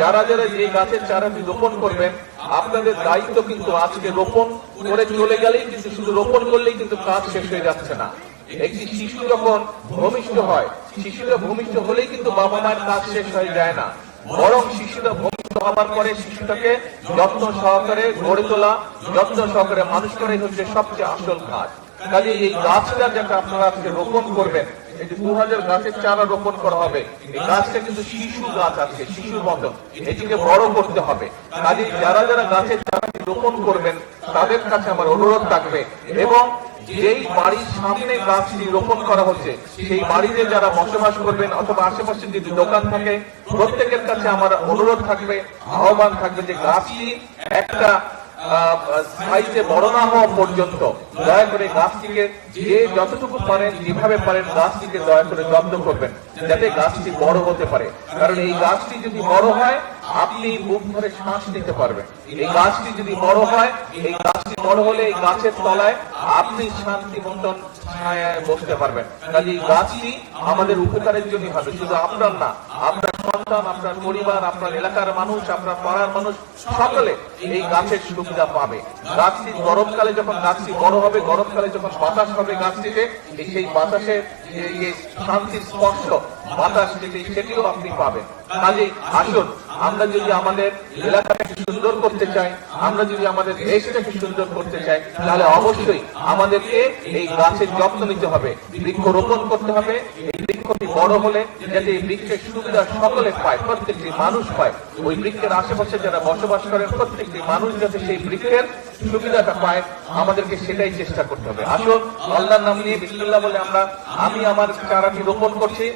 যারা যারা যে গাছের চারাটি রোপণ করবেন, আপনাদের দায়িত্ব কিন্তু আজকে রোপণ করে চলে গেলেই কিন্তু, শুধু রোপণ করলেই কিন্তু কাজ শেষ হয়ে যাচ্ছে না। একটি শিশু যখন ভূমিষ্ঠ হয়, শিশুরা ভূমিষ্ঠ হলেই কিন্তু বাবা মায়ের কাজ শেষ হয়ে যায় না, বরং শিশুরা ভূমিষ্ঠ হওয়ার পরে শিশুটাকে যত্ন সহকারে গড়ে তোলা, যত্ন সহকারে মানুষ করাই হচ্ছে সবচেয়ে আসল কাজ। কাজে এই গাছটা যেটা আপনারা আজকে রোপণ করবেন, এই যে 2000 গাছের চারা রোপণ করা হবে, এই গাছটা কিন্তু শিশু গাছ আছে, শিশুর মতো, এটিকে বড় করতে হবে। কাজে যারা যারা গাছের চারাটি রোপণ করবেন তাদের কাছে আমার অনুরোধ থাকবে, এবং যেই বাড়ির সামনে গাছটি রোপণ করা হচ্ছে সেই বাড়িতে যারা বসবাস করবেন অথবা আশেপাশে যদি দোকান থাকে, প্রত্যেকের কাছে আমার অনুরোধ থাকবে, আহ্বান থাকবে যে গাছটি একটা সাইজে বড় না হওয়া পর্যন্ত দয়া করে গাছটিকে যে যতটুকু পারেন, যেভাবে পারেন গাছটিকে দয়া করে যত্ন করবেন যাতে গাছটি বড় হতে পারে। কারণ এই গাছটি যদি বড় হয় আপনি বুক ভরে শ্বাস নিতে পারবেন। এই গাছটি যদি বড় হয়, এই গাছটি বড় হলে এই গাছের তলায় আপনি শান্তি মতন ছায়ায় বসতে পারবেন। কাজে এই গাছটি আমাদের উপকারের জন্য হবে, শুধু আপনার না, আপনার সন্তান, আপনার পরিবার, আপনার এলাকার মানুষ, আপনার পাড়ার মানুষ সকলে এই গাছের সুবিধা পাবে। গাছটি গরমকালে যখন গাছটি বড় হবে, গরমকালে যখন বাতাস হবে গাছটিতে, সেই বাতাসের যে শান্তির স্পর্শ বাতাস সেটিও আপনি পাবেন। কাজেই আসুন আমরা যদি আমাদের এলাকাটাকে সুন্দর করতে চাই, আমরা যদি আমাদের দেশটাকে সুন্দর করতে চাই, তাহলে অবশ্যই আমাদেরকে এই গাছের যত্ন নিতে হবে, বৃক্ষ রোপণ করতে হবে। এই বৃক্ষটি বড় হলে যাতে এই বৃক্ষের সুবিধা সকলে পায়, প্রত্যেকটি মানুষ পায়, ওই বৃক্ষের আশেপাশে যারা বসবাস করেন প্রত্যেকটি মানুষ যাতে সেই বৃক্ষের সুবিধাটা পায়, আমাদেরকে সেটাই চেষ্টা করতে হবে। আসুন আল্লাহর নাম নিয়ে বিসমিল্লাহ বলে আমি আমার চারাটি রোপণ করছি।